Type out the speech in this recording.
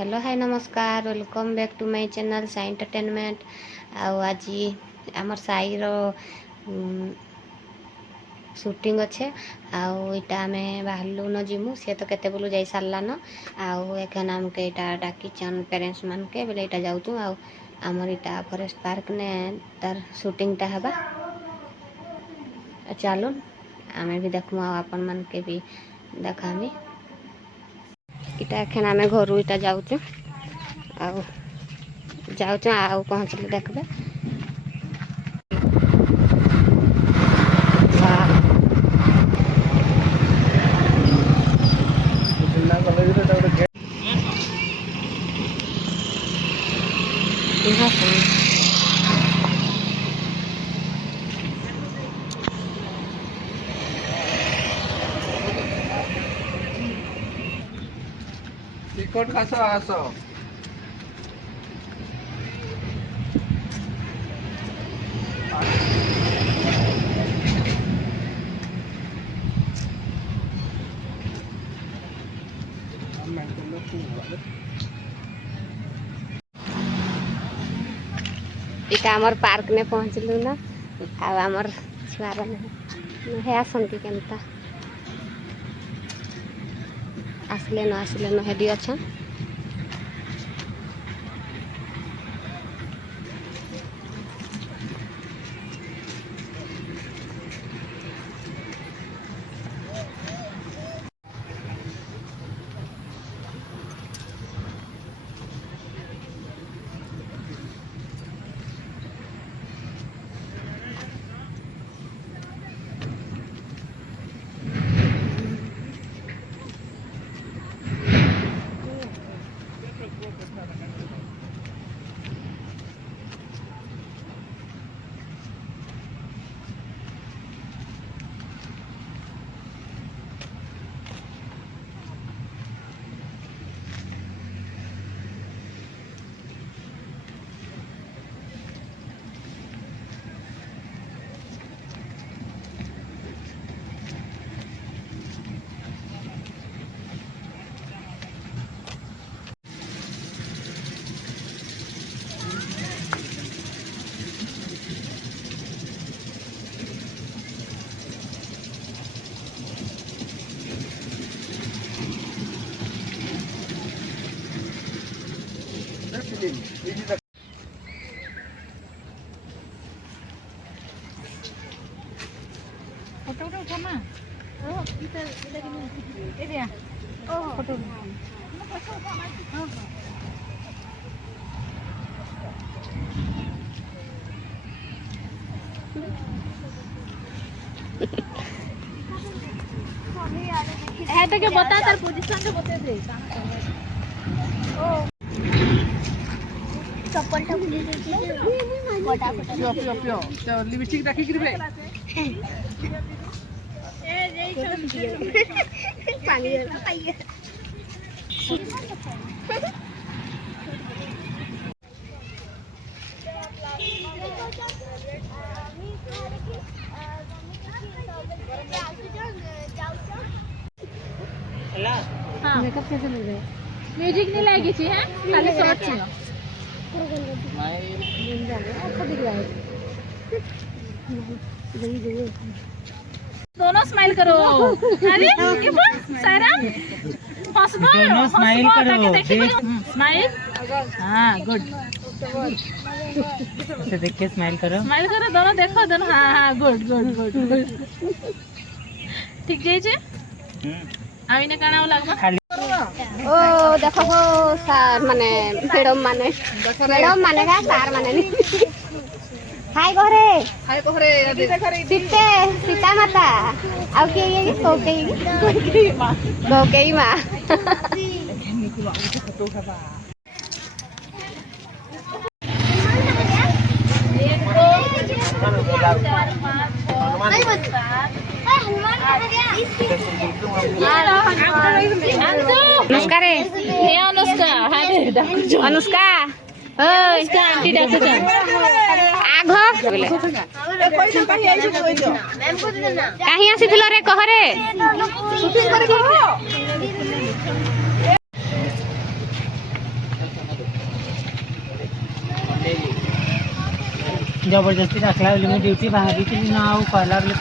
Hello hi नमस्कार welcome back to my channel Sai entertainment. आज आमर साई रो शूटिंग अच्छे आईटा आम बाहरलु न जीमु सी तो केते बोलू जाई सारलान आखन आमके यहाँ डाकिचन पेरेन्ट्स मान के बोले यहाँ जाऊँ आमर यहाँ फॉरेस्ट पार्क ने तार शूटिंगटा हवा चलून आमे भी देखमु आपन मान के भी देखामी इटा एखन आम घर इटा जाऊँ जाऊँ पहुँचले देखबे। टिकट खास आस इटा आमर पार्क ने पहुँचलु ना आमर छुआ है आसंती केनता आसले न हेडी अच्छा फोटो उठा ना फोटो के बता तार पोजीशन तो बता दे चप्पल टा खुली दे फटाफट पियो पियो पियो तो लिपस्टिक रखी करबे पानी पाइए हाँ मेकअप कैसे लग रहा है म्यूजिक नहीं लगी थी हैं खाली शॉर्ट थी अच्छा दिख रहा है दोनों स्माइल करो अरे ये सारा हंसबो दोनों स्माइल करो स्माइल हां गुड से देख के स्माइल करो दोनों देखो दोनों हां हां गुड गुड गुड ठीक जाई छे आइने काना लागबा खाली ओ देखो हो सार माने मैडम माने का सार माने नहीं हाय गोरे सीते सीता माता आउ के ये सोके मां फोटो खबा नमस्कार अनुष्का आंटी डाकुछ आघ कहीं आसीथिल रे कह रे जबरदस्ती रखला बोले मैं ड्यूटी बाहर थी ना कहला बोले